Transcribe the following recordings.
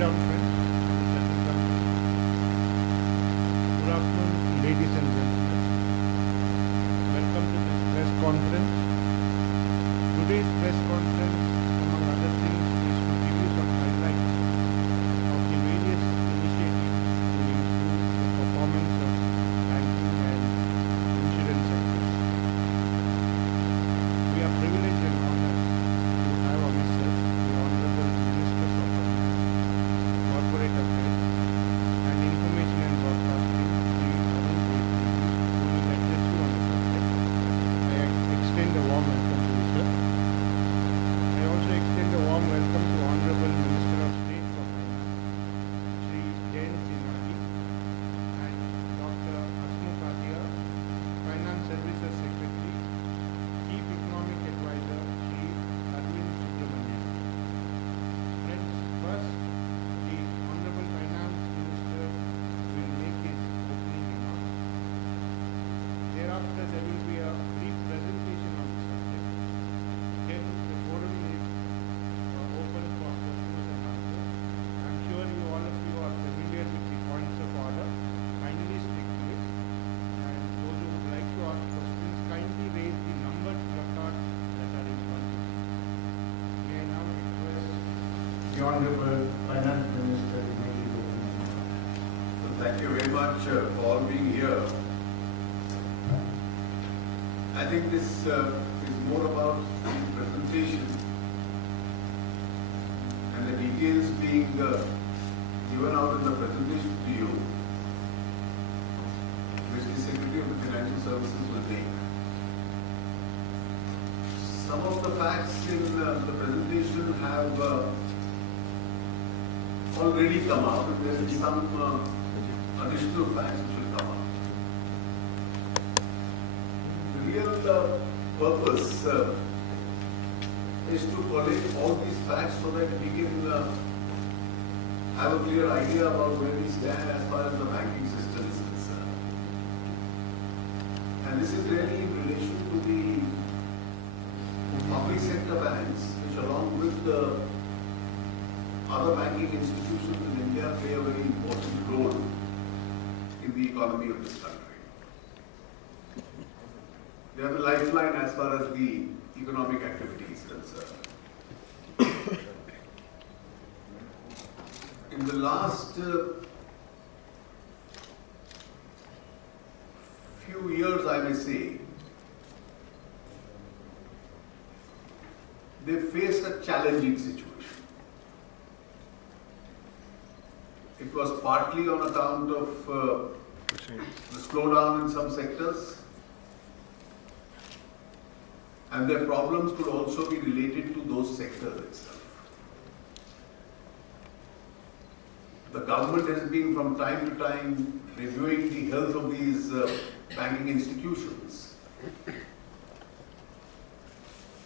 down, friends. Good afternoon, ladies and gentlemen. Welcome to this press conference. Today's press conference, among other things, is to give you some highlights of the various initiatives to improve the performance of banking and insurance sectors. We are privileged and honored to have amidst us the Honorable Ministers of Corporate Affairs and Information and Broadcasting, Sri Arun Jaitley, who will address you on the subject. I extend a warm welcome to you, sir. I also extend a warm welcome to Honorable Minister of State for Finance, Sri Jain Sinhaji, and Dr. Hasmukh Adia, Finance Services Secretary, Chief Economic Advisor, Sri Arvind Subramanian. Friends, first, the Honorable Finance Minister will make his opening remarks. Thereafter, there will be a brief presentation on the subject. Then the forum is open for questions and answers. I'm sure all of you are familiar with the points of order. Kindly stick to it. And those who would like to ask questions, kindly raise the numbered placards that are in front of you. May I now request The Honorable Finance Minister to make his opening remarks. So thank you very much for all being here. I think this is more about the presentation and the details being given out in the presentation to you, which the Secretary of the Financial Services will make. Some of the facts in the presentation have already come out, and there is some additional facts which will come out. The real purpose is to collect all these facts so that we can have a clear idea about where we stand as far as the banking system is concerned. And this is really in relation to the public sector banks, which along with the other banking institutions in India play a very important role in the economy of this country. They are the lifeline as far as the economic activity is concerned. In the last few years, I may say, they faced a challenging situation. It was partly on account of the slowdown in some sectors, and their problems could also be related to those sectors itself. The government has been from time to time reviewing the health of these banking institutions.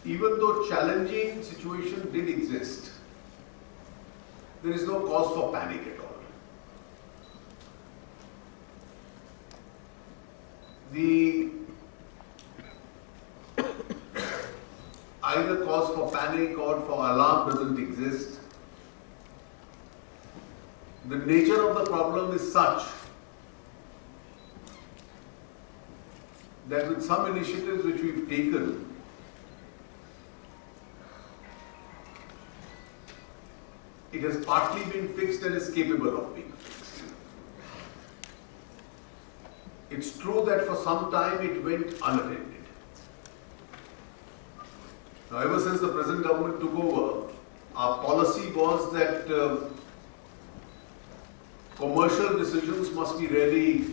Even though challenging situation did exist, there is no cause for panic at all. The either cause for panic or for alarm doesn't exist. The nature of the problem is such that with some initiatives which we've taken, it has partly been fixed and is capable of being fixed. It's true that for some time it went unattended. Now, ever since the present government took over, our policy was that commercial decisions must be really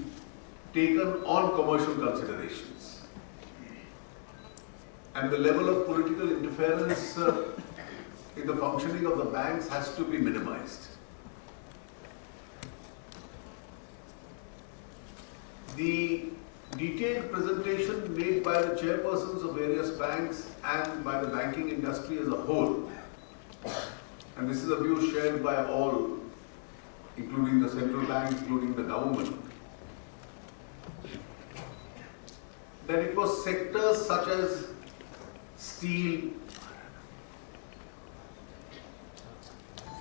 taken on commercial considerations. And the level of political interference in the functioning of the banks has to be minimized. The detailed presentation made by the chairpersons of various banks and by the banking industry as a whole, and this is a view shared by all, including the central bank, including the government, that it was sectors such as steel,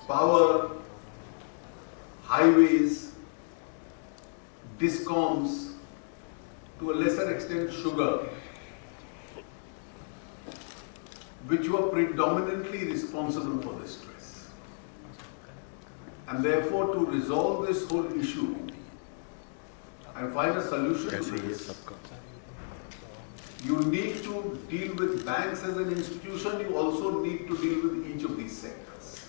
power, highways, discoms, to a lesser extent sugar, which were predominantly responsible for this stress. And therefore, to resolve this whole issue and find a solution to this, you need to deal with banks as an institution, you also need to deal with each of these sectors.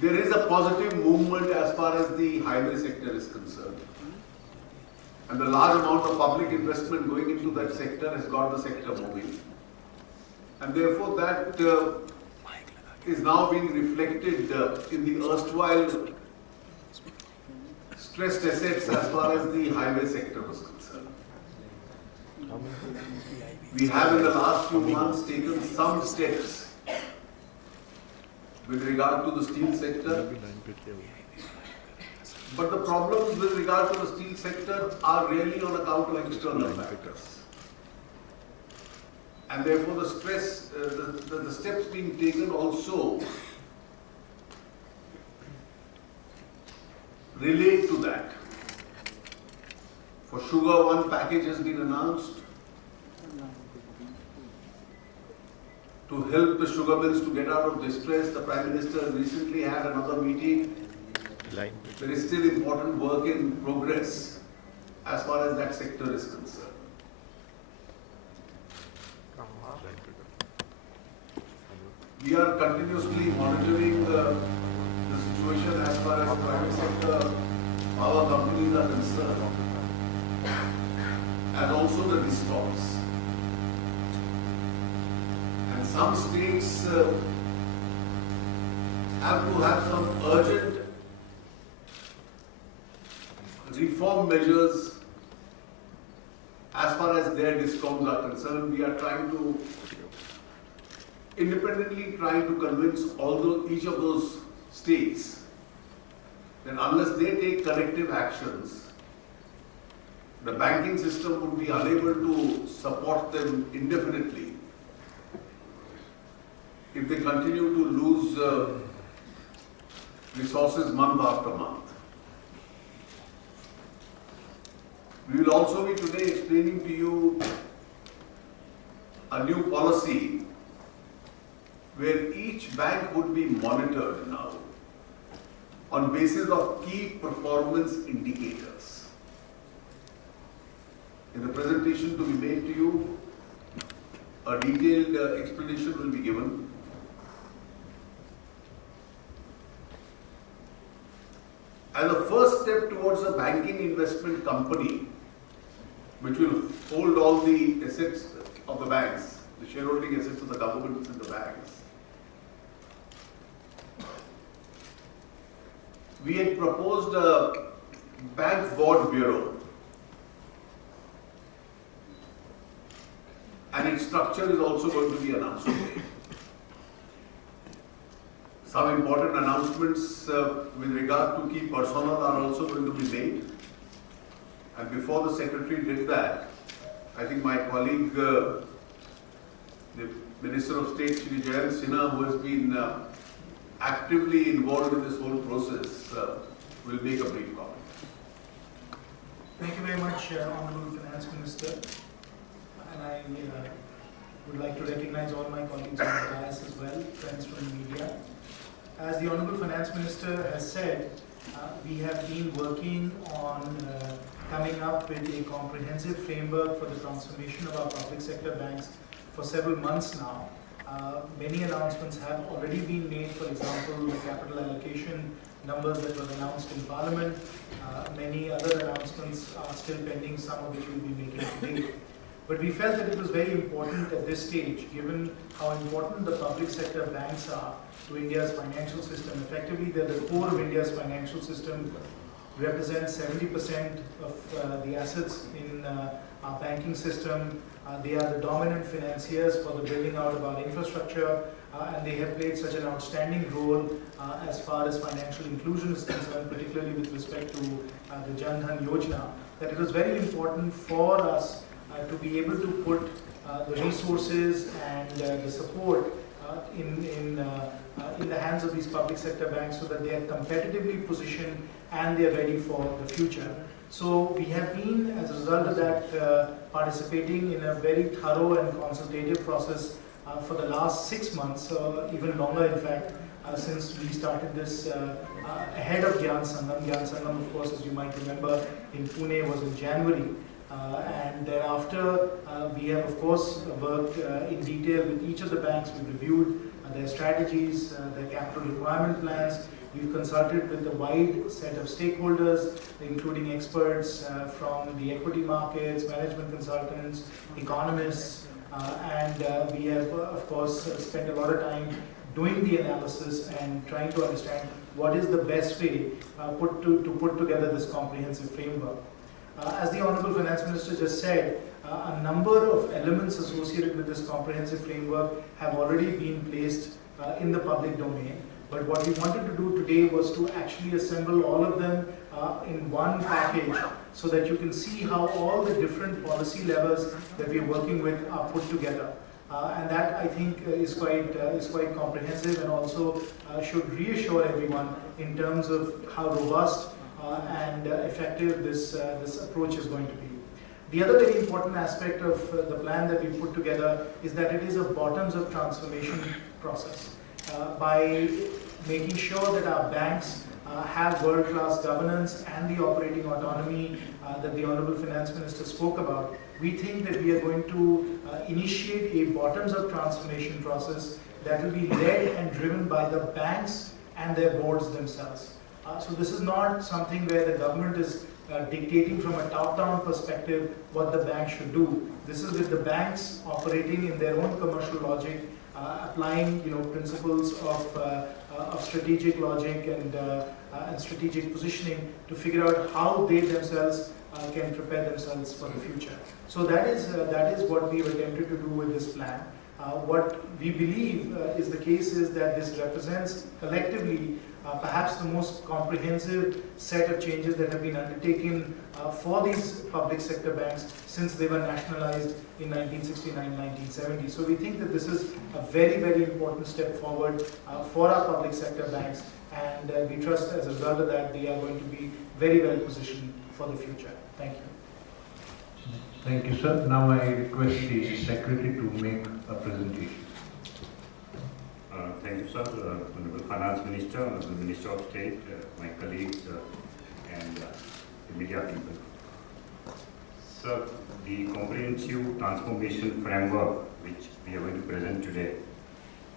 There is a positive movement as far as the highway sector is concerned. And the large amount of public investment going into that sector has got the sector moving. And therefore that is now being reflected in the erstwhile stressed assets as far as the highway sector was concerned. We have in the last few months taken some steps with regard to the steel sector. But the problems with regard to the steel sector are really on account of external factors. And therefore the stress, the steps being taken also relate to that. For sugar, one package has been announced to help the sugar mills to get out of distress. The Prime Minister recently had another meeting. There is still important work in progress as far as that sector is concerned. We are continuously monitoring the situation as far as private sector power companies are concerned, and also the discoms. And some states have to have some urgent reform measures as far as their discoms are concerned. We are independently trying to convince each of those states that unless they take corrective actions, the banking system would be unable to support them indefinitely if they continue to lose resources month after month. We will also be today explaining to you a new policy where each bank would be monitored now on basis of key performance indicators. In the presentation to be made to you, a detailed explanation will be given. As a first step towards a banking investment company, which will hold all the assets of the banks, the shareholding assets of the governments in the banks, we had proposed a bank board bureau, and its structure is also going to be announced today. Some important announcements with regard to key personnel are also going to be made. And before the Secretary did that, I think my colleague, the Minister of State, Shri Jayant Sinha, who has been actively involved in this whole process, will make a brief comment. Thank you very much, Honorable Finance Minister. And I would like to recognize all my colleagues on the dais as well, friends from the media. As the Honorable Finance Minister has said, we have been working on coming up with a comprehensive framework for the transformation of our public sector banks for several months now. Many announcements have already been made, for example, the capital allocation numbers that were announced in Parliament. Many other announcements are still pending, some of which we'll be making today. But we felt that it was very important at this stage, given how important the public sector banks are to India's financial system. Effectively, they're the core of India's financial system, represent 70% of the assets in our banking system. They are the dominant financiers for the building out of our infrastructure, and they have played such an outstanding role as far as financial inclusion is concerned, particularly with respect to the Jan Dhan Yojana, that it was very important for us to be able to put the resources and the support in the hands of these public sector banks so that they are competitively positioned and they are ready for the future. So we have been, as a result of that, participating in a very thorough and consultative process for the last 6 months, even longer in fact, since we started this ahead of Gyan Sangam. Gyan Sangam, of course, as you might remember, in Pune was in January. And thereafter, we have, of course, worked in detail with each of the banks. We've reviewed their strategies, their capital requirement plans. We've consulted with a wide set of stakeholders, including experts from the equity markets, management consultants, economists, and we have, of course, spent a lot of time doing the analysis and trying to understand what is the best way to put together this comprehensive framework. As the Honorable Finance Minister just said, a number of elements associated with this comprehensive framework have already been placed in the public domain. But what we wanted to do today was to actually assemble all of them in one package so that you can see how all the different policy levers that we are working with are put together. And that, I think, is quite comprehensive and also should reassure everyone in terms of how robust and effective this approach is going to be. The other very important aspect of the plan that we put together is that it is a bottoms-up transformation process. By making sure that our banks have world-class governance and the operating autonomy that the Honorable Finance Minister spoke about, we think that we are going to initiate a bottoms-up transformation process that will be led and driven by the banks and their boards themselves. So this is not something where the government is dictating from a top-down perspective what the bank should do. This is with the banks operating in their own commercial logic, applying principles of strategic logic and strategic positioning to figure out how they themselves can prepare themselves for the future. So that is what we have attempted to do with this plan. What we believe is the case is that this represents collectively perhaps the most comprehensive set of changes that have been undertaken for these public sector banks since they were nationalized in 1969-1970. So we think that this is a very, very important step forward for our public sector banks, and we trust as a result of that they are going to be very well positioned for the future. Thank you. Thank you, sir. Now I request the Secretary to make a presentation. Thank you, sir. Honorable Finance Minister, Honorable Minister of State, my colleagues, and the media people. Sir, the comprehensive transformation framework which we are going to present today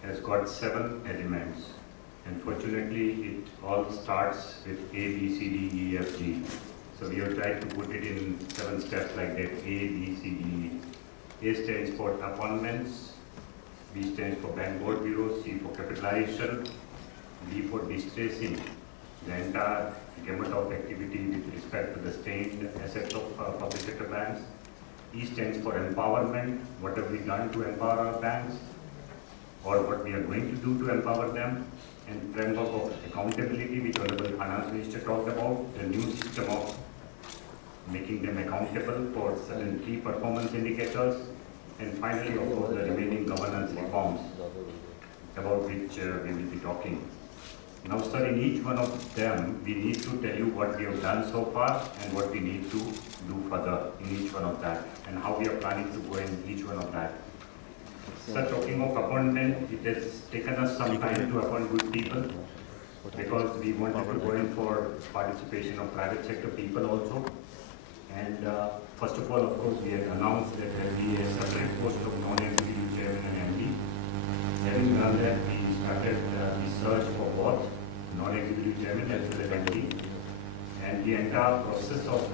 has got 7 elements. Unfortunately, it all starts with A, B, C, D, E, F, G. So we have tried to put it in 7 steps like that: A, B, C, D, E. A stands for appointments, B stands for bank board bureaus, C for capitalization, D for distressing the entire gamut of activity with respect to the state assets of public sector banks. E stands for empowerment, what have we done to empower our banks or what we are going to do to empower them. And framework of accountability, which Honorable Finance Minister talked about, the new system of making them accountable for certain key performance indicators. And finally, of course, the remaining governance reforms about which we will be talking. Now, sir, in each one of them, we need to tell you what we have done so far and what we need to do further in each one of that, and how we are planning to go in each one of that. Sir, talking of appointment, it has taken us some time to appoint good people because we wanted to go in for participation of private sector people also. And first of all, of course, we had announced that there will be a separate post of non-executive chairman and MD. Having done that, we started the search for both non-executive chairman as well as MD. And the entire process of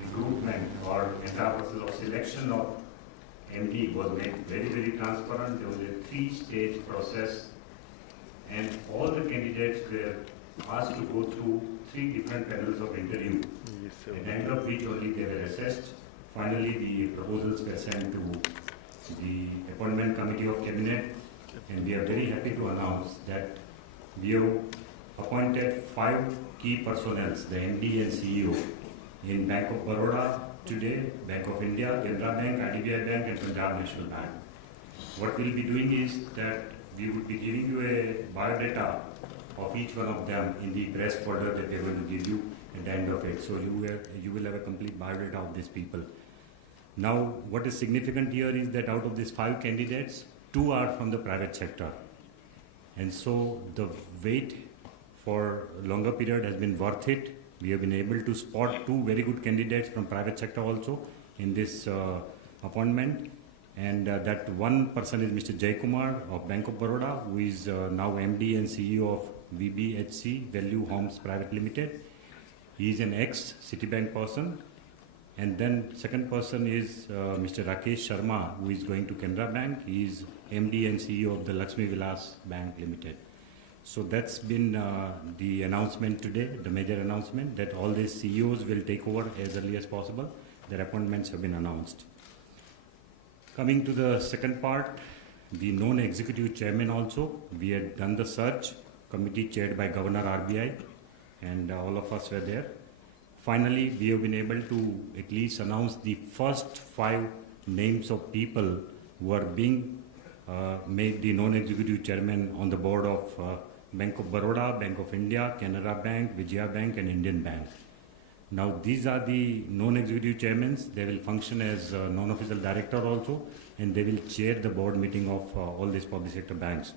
recruitment or entire process of selection of MD was made very, very transparent. There was a 3-stage process, and all the candidates were asked to go through 3 different panels of interview, at the end of which only they were assessed. Finally, the proposals were sent to the appointment committee of cabinet, and we are very happy to announce that we have appointed 5 key personnel, the MD and CEO, in Bank of Baroda today, Bank of India, Canara Bank, IDBI Bank, and Punjab National Bank. What we will be doing is that we would be giving you a biodata of each one of them in the press folder that we are going to give you at the end of it. So you will have a complete biodata of these people. Now, what is significant here is that out of these 5 candidates, 2 are from the private sector. And so the wait for a longer period has been worth it. We have been able to spot 2 very good candidates from private sector also in this appointment. And that one person is Mr. Jay Kumar of Bank of Baroda, who is now MD and CEO of VBHC, Value Homes Private Limited. He is an ex-Citibank person. And then second person is Mr. Rakesh Sharma, who is going to Canara Bank. He is MD and CEO of the Lakshmi Vilas Bank Limited. So that's been the announcement today, the major announcement, that all these CEOs will take over as early as possible. Their appointments have been announced. Coming to the second part, the non-executive chairman also, we had done the search committee chaired by Governor RBI, and all of us were there. Finally, we have been able to at least announce the first 5 names of people who are being made the non-executive chairman on the board of Bank of Baroda, Bank of India, Canara Bank, Vijaya Bank and Indian Bank. Now these are the non-executive chairmen. They will function as non-official director also, and they will chair the board meeting of all these public sector banks.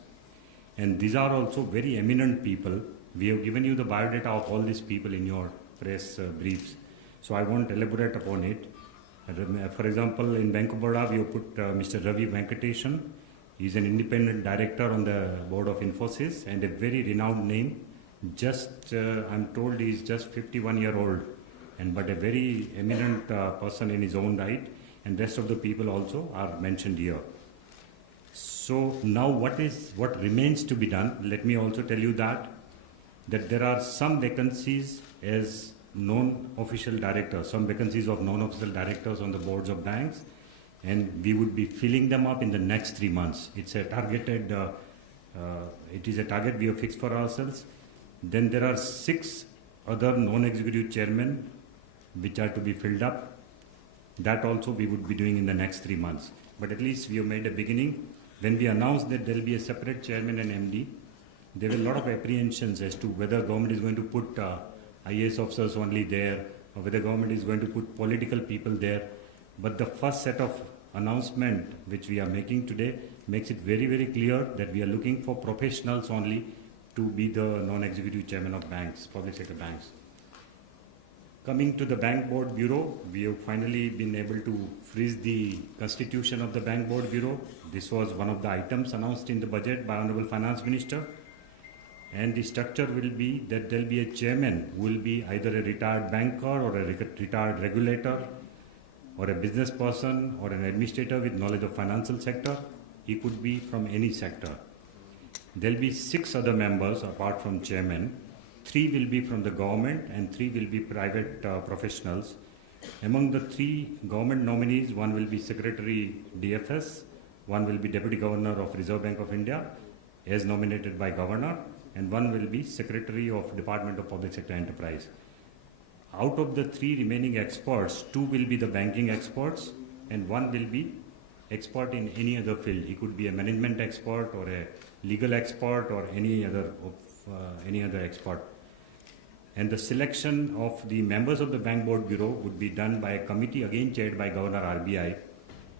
And these are also very eminent people. We have given you the biodata of all these people in your press briefs, so I won't elaborate upon it. For example, in Bank of Baroda, we have put Mr. Ravi Venkatesan. He is an independent director on the board of Infosys and a very renowned name. Just, I'm told he is just 51-year-old, but a very eminent person in his own right, and rest of the people also are mentioned here. So now what remains to be done? Let me also tell you that there are some vacancies as non-official directors, some vacancies of non-official directors on the boards of banks, and we would be filling them up in the next 3 months. It's a targeted, it is a target we have fixed for ourselves. Then there are 6 other non-executive chairmen which are to be filled up. That also we would be doing in the next 3 months. But at least we have made a beginning. When we announced that there will be a separate chairman and MD, there were a lot of apprehensions as to whether government is going to put IAS officers only there, or whether government is going to put political people there. But the first set of announcement which we are making today makes it very, very clear that we are looking for professionals only to be the non-executive chairman of banks, public sector banks. Coming to the Bank Board Bureau, we have finally been able to freeze the constitution of the Bank Board Bureau. This was one of the items announced in the budget by Honorable Finance Minister. And the structure will be that there will be a chairman who will be either a retired banker or a retired regulator or a business person or an administrator with knowledge of financial sector. He could be from any sector. There will be 6 other members apart from chairman. 3 will be from the government and 3 will be private professionals. Among the 3 government nominees, 1 will be Secretary DFS, 1 will be Deputy Governor of Reserve Bank of India as nominated by Governor, and 1 will be Secretary of Department of Public Sector Enterprise. Out of the 3 remaining experts, 2 will be the banking experts and 1 will be expert in any other field. He could be a management expert or a legal expert or any other expert. And the selection of the members of the Bank Board Bureau would be done by a committee again chaired by Governor RBI,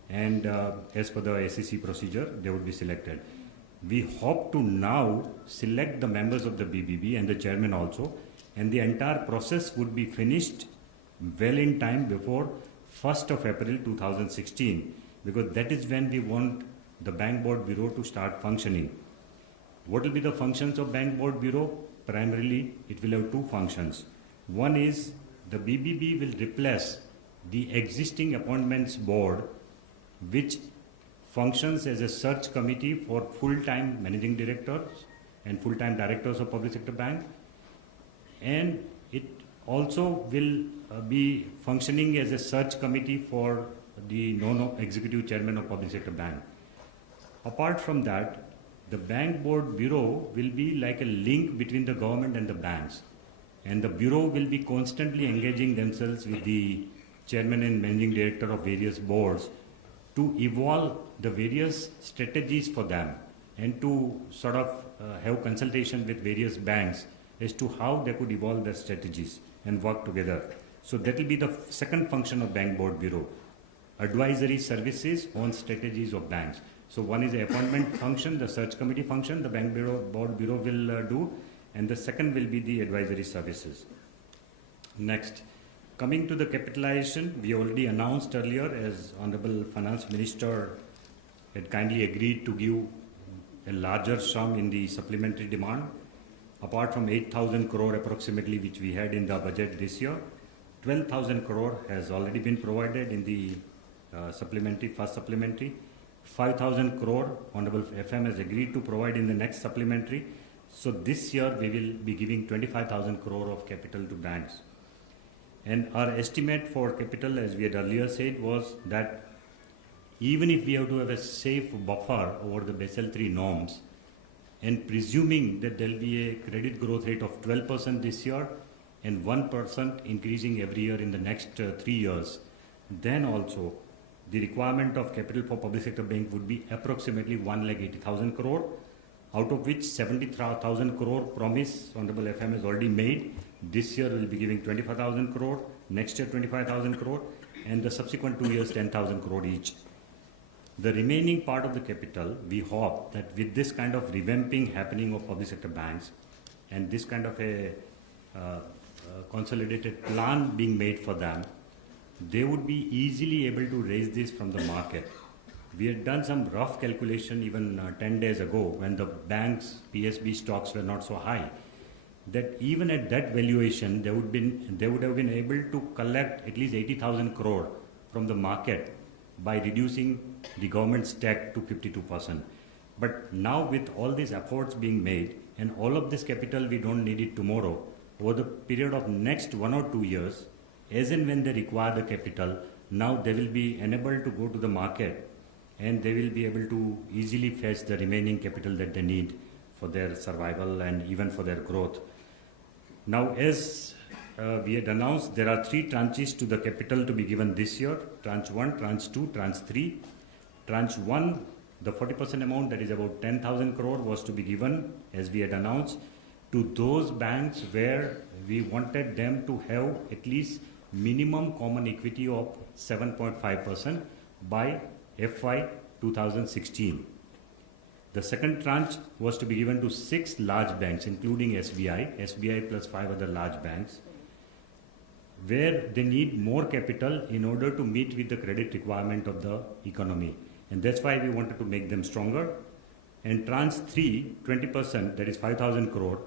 and as per the SEC procedure, they would be selected. We hope to now select the members of the BBB and the chairman also, and the entire process would be finished well in time before 1st of April 2016, because that is when we want the Bank Board Bureau to start functioning. What will be the functions of Bank Board Bureau? Primarily, it will have 2 functions. One is the BBB will replace the existing appointments board, which functions as a search committee for full-time managing directors and full-time directors of public sector bank. And it also will be functioning as a search committee for the non-executive chairman of public sector bank. Apart from that, the Bank Board Bureau will be like a link between the government and the banks. And the Bureau will be constantly engaging themselves with the chairman and managing director of various boards to evolve the various strategies for them and to sort of have consultation with various banks as to how they could evolve their strategies and work together. So that will be the second function of Bank Board Bureau, advisory services on strategies of banks. So one is the appointment function, the search committee function, the Bank Board Bureau will do, and the second will be the advisory services. Next, coming to the capitalization, we already announced earlier as Honorable Finance Minister had kindly agreed to give a larger sum in the supplementary demand. Apart from 8,000 crore approximately which we had in the budget this year, 12,000 crore has already been provided in the first supplementary. 5,000 crore Honorable FM has agreed to provide in the next supplementary. So this year we will be giving 25,000 crore of capital to banks. And our estimate for capital, as we had earlier said, was that even if we have to have a safe buffer over the Basel III norms, and presuming that there will be a credit growth rate of 12% this year and 1% increasing every year in the next 3 years, then also the requirement of capital for public sector bank would be approximately 1,80,000 crore, out of which 70,000 crore promise Honorable FM has already made. This year we will be giving 25,000 crore, next year 25,000 crore, and the subsequent 2 years 10,000 crore each. The remaining part of the capital, we hope that with this kind of revamping happening of public sector banks and this kind of a consolidated plan being made for them, they would be easily able to raise this from the market. We had done some rough calculation even 10 days ago when the banks' PSB stocks were not so high, that even at that valuation, they would have been able to collect at least 80,000 crore from the market by reducing the government's stake to 52%. But now with all these efforts being made and all of this capital, we don't need it tomorrow. Over the period of next 1 or 2 years, as and when they require the capital, now they will be enabled to go to the market and they will be able to easily fetch the remaining capital that they need for their survival and even for their growth. Now, as we had announced, there are 3 tranches to the capital to be given this year: tranche 1, tranche 2, tranche 3. Tranche 1, the 40% amount, that is about 10,000 crore, was to be given, as we had announced, to those banks where we wanted them to have at least minimum common equity of 7.5% by FY 2016. The second tranche was to be given to 6 large banks, including SBI plus 5 other large banks, where they need more capital in order to meet with the credit requirement of the economy. And that's why we wanted to make them stronger. And tranche 3, 20%, that is 5,000 crore,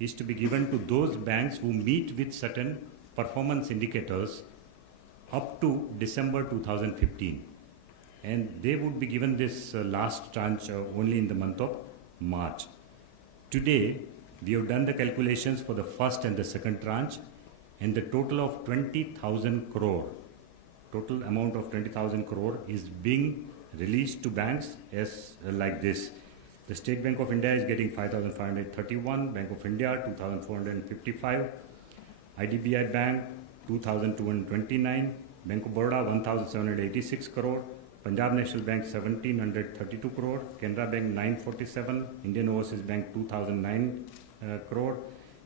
is to be given to those banks who meet with certain performance indicators up to December 2015. And they would be given this last tranche only in the month of March. Today, we have done the calculations for the first and the second tranche, and the total of 20,000 crore, total amount of 20,000 crore is being released to banks as like this. The State Bank of India is getting 5,531, Bank of India 2,455, IDBI Bank 2,229, Bank of Baroda 1,786 crore, Punjab National Bank 1,732 crore, Canara Bank 947, Indian Overseas Bank 2,009 crore,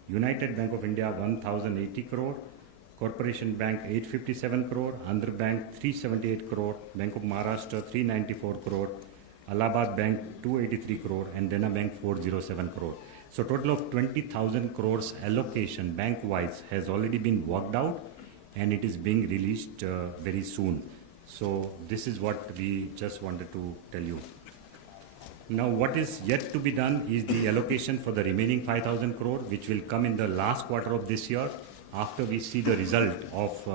United Bank of India 1,080 crore, Corporation Bank 857 crore, Andhra Bank 378 crore, Bank of Maharashtra 394 crore, Allahabad Bank 283 crore, and Dena Bank 407 crore. So total of 20,000 crores allocation bank-wise has already been worked out, and it is being released very soon. So this is what we just wanted to tell you. Now what is yet to be done is the allocation for the remaining 5,000 crore, which will come in the last quarter of this year after we see the result of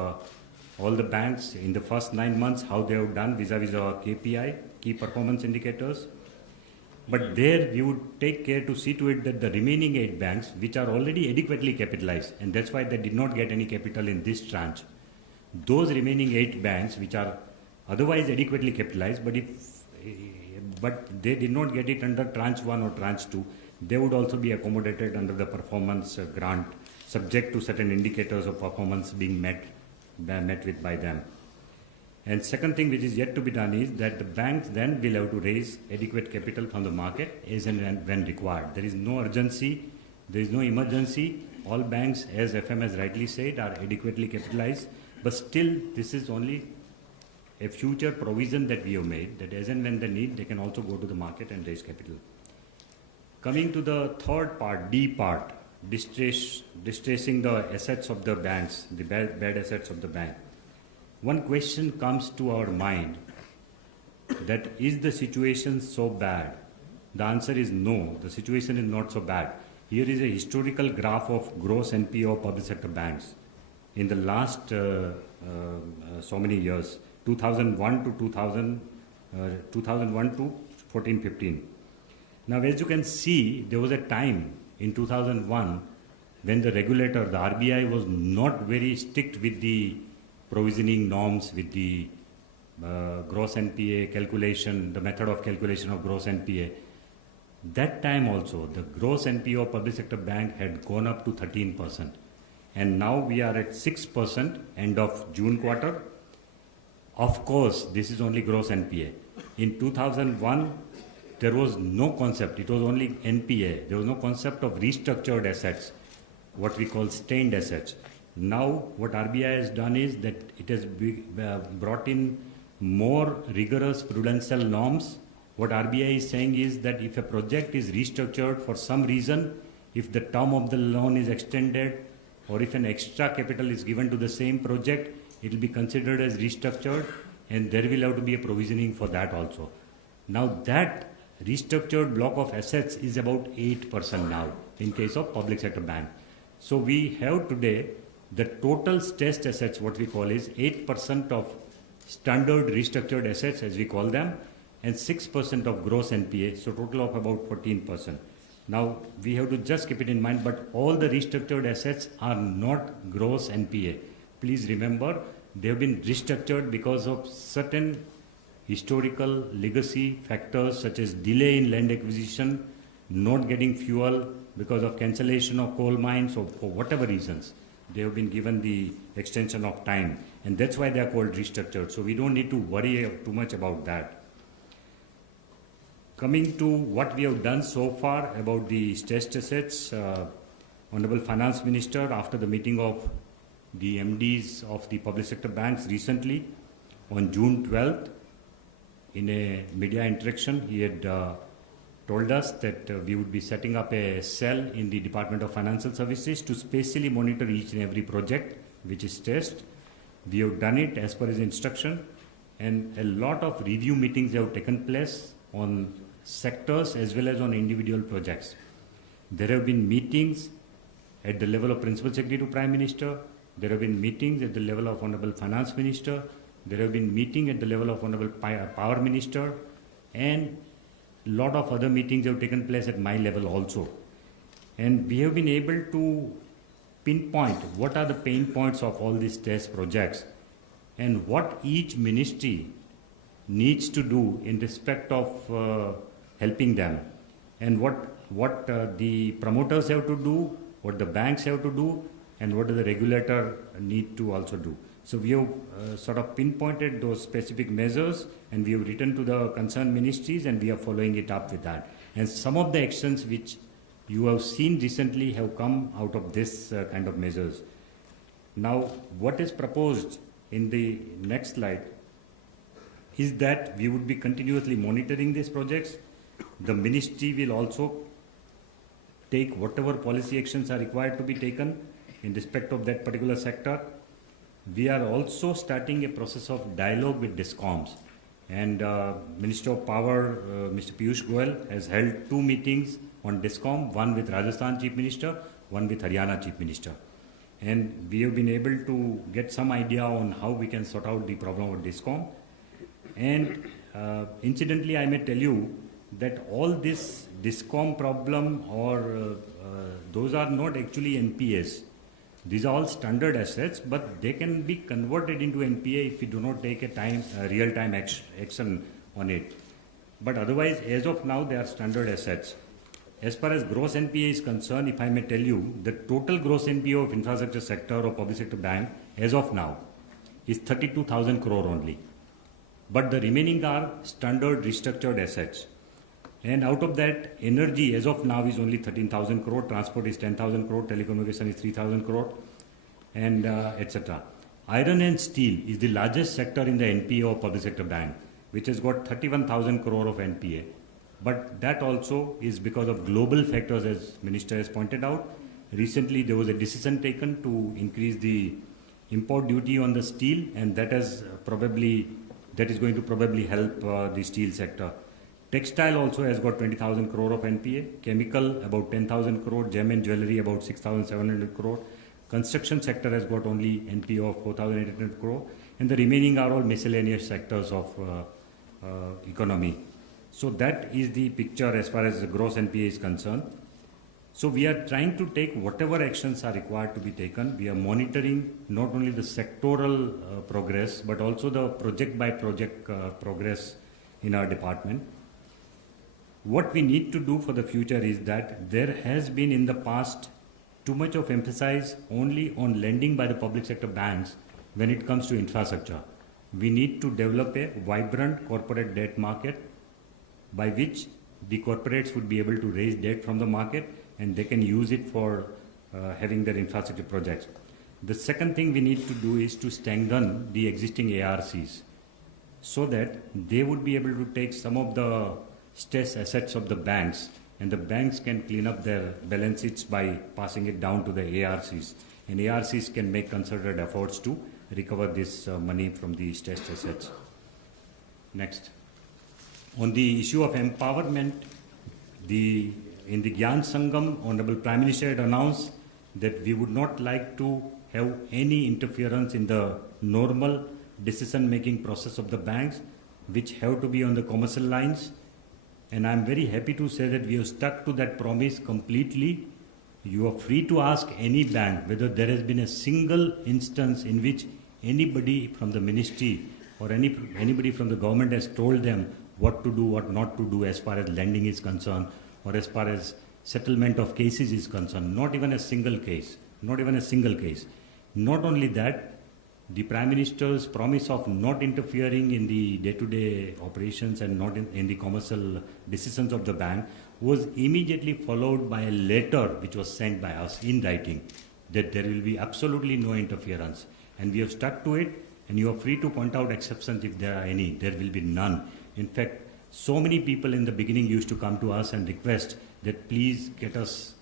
all the banks in the first 9 months, how they have done vis-a-vis our KPI, key performance indicators. But there we would take care to see to it that the remaining 8 banks, which are already adequately capitalized, and that's why they did not get any capital in this tranche, those remaining 8 banks which are otherwise adequately capitalized, but they did not get it under tranche 1 or tranche 2, they would also be accommodated under the performance grant, subject to certain indicators of performance being met with by them. And second thing which is yet to be done is that the banks then will have to raise adequate capital from the market as and when required. There is no urgency, there is no emergency. All banks, as FM has rightly said, are adequately capitalized. But still, this is only a future provision that we have made, that as and when they need, they can also go to the market and raise capital. Coming to the third part, D part, distressing the assets of the banks, the bad assets of the bank. One question comes to our mind, that is the situation so bad? The answer is no, the situation is not so bad. Here is a historical graph of gross NPA of public sector banks in the last so many years, 2001 to 14-15. Now, as you can see, there was a time in 2001 when the regulator, the RBI, was not very strict with the provisioning norms, with the gross NPA calculation, the method of calculation of gross NPA. That time also, the gross NPA of public sector bank had gone up to 13%. And now we are at 6% end of June quarter. Of course, this is only gross NPA. In 2001, there was no concept. It was only NPA. There was no concept of restructured assets, what we call stained assets. Now, what RBI has done is that it has brought in more rigorous prudential norms. What RBI is saying is that if a project is restructured for some reason, if the term of the loan is extended, or if an extra capital is given to the same project, it will be considered as restructured, and there will have to be a provisioning for that also. Now, that restructured block of assets is about 8% now in case of public sector bank. So we have today the total stressed assets, what we call is 8% of standard restructured assets, as we call them, and 6% of gross NPA, so total of about 14%. Now, we have to just keep it in mind, but all the restructured assets are not gross NPA. Please remember, they have been restructured because of certain historical legacy factors such as delay in land acquisition, not getting fuel because of cancellation of coal mines, or for whatever reasons. They have been given the extension of time, and that's why they are called restructured. So we don't need to worry too much about that. Coming to what we have done so far about the stressed assets, Honorable Finance Minister, after the meeting of the MDs of the public sector banks recently, on June 12th, in a media interaction, he had told us that we would be setting up a cell in the Department of Financial Services to specially monitor each and every project which is stressed. We have done it as per his instruction, and a lot of review meetings have taken place on sectors as well as on individual projects. There have been meetings at the level of Principal Secretary to Prime Minister. There have been meetings at the level of Honorable Finance Minister. There have been meetings at the level of Honorable Power Minister, and a lot of other meetings have taken place at my level also. And we have been able to pinpoint what are the pain points of all these test projects and what each ministry needs to do in respect of helping them, and what the promoters have to do, what the banks have to do, and what the regulator need to also do. So we have sort of pinpointed those specific measures, and we have written to the concerned ministries, and we are following it up with that. And some of the actions which you have seen recently have come out of this kind of measures. Now, what is proposed in the next slide is that we would be continuously monitoring these projects. The ministry will also take whatever policy actions are required to be taken in respect of that particular sector. We are also starting a process of dialogue with DISCOMs, and Minister of Power, Mr. Piyush Goyal, has held 2 meetings on DISCOM, one with Rajasthan Chief Minister, one with Haryana Chief Minister. And we have been able to get some idea on how we can sort out the problem of DISCOM. And incidentally, I may tell you that all this DISCOM problem or those are not actually NPAs. These are all standard assets, but they can be converted into NPA if we do not take a real-time action on it. But otherwise, as of now, they are standard assets. As far as gross NPA is concerned, if I may tell you, the total gross NPA of infrastructure sector or public sector bank, as of now, is 32,000 crore only. but the remaining are standard restructured assets. And out of that, energy as of now is only 13,000 crore, transport is 10,000 crore, telecommunication is 3,000 crore, and etc. Iron and steel is the largest sector in the NPA of public sector bank, which has got 31,000 crore of NPA. But that also is because of global factors, as Minister has pointed out. Recently, there was a decision taken to increase the import duty on the steel, and that is going to probably help the steel sector. Textile also has got 20,000 crore of NPA, chemical about 10,000 crore, gem and jewelry about 6,700 crore. Construction sector has got only NPA of 4,800 crore, and the remaining are all miscellaneous sectors of economy. So that is the picture as far as the gross NPA is concerned. So we are trying to take whatever actions are required to be taken. We are monitoring not only the sectoral progress, but also the project by project progress in our department. What we need to do for the future is that there has been in the past too much of emphasis only on lending by the public sector banks when it comes to infrastructure. We need to develop a vibrant corporate debt market by which the corporates would be able to raise debt from the market and they can use it for having their infrastructure projects. The second thing we need to do is to strengthen the existing ARCs so that they would be able to take some of the stress assets of the banks, and the banks can clean up their balance sheets by passing it down to the ARCs. And ARCs can make concerted efforts to recover this money from the stressed assets. Next. On the issue of empowerment, in the Gyan Sangam, Honorable Prime Minister had announced that we would not like to have any interference in the normal decision-making process of the banks, which have to be on the commercial lines. And I'm very happy to say that we have stuck to that promise completely. You are free to ask any bank whether there has been a single instance in which anybody from the ministry or anybody from the government has told them what to do, what not to do as far as lending is concerned or as far as settlement of cases is concerned. Not even a single case. Not even a single case. Not only that, the Prime Minister's promise of not interfering in the day-to-day operations and not in the commercial decisions of the bank was immediately followed by a letter which was sent by us in writing that there will be absolutely no interference. And we have stuck to it, and you are free to point out exceptions if there are any. There will be none. In fact, so many people in the beginning used to come to us and request that please get us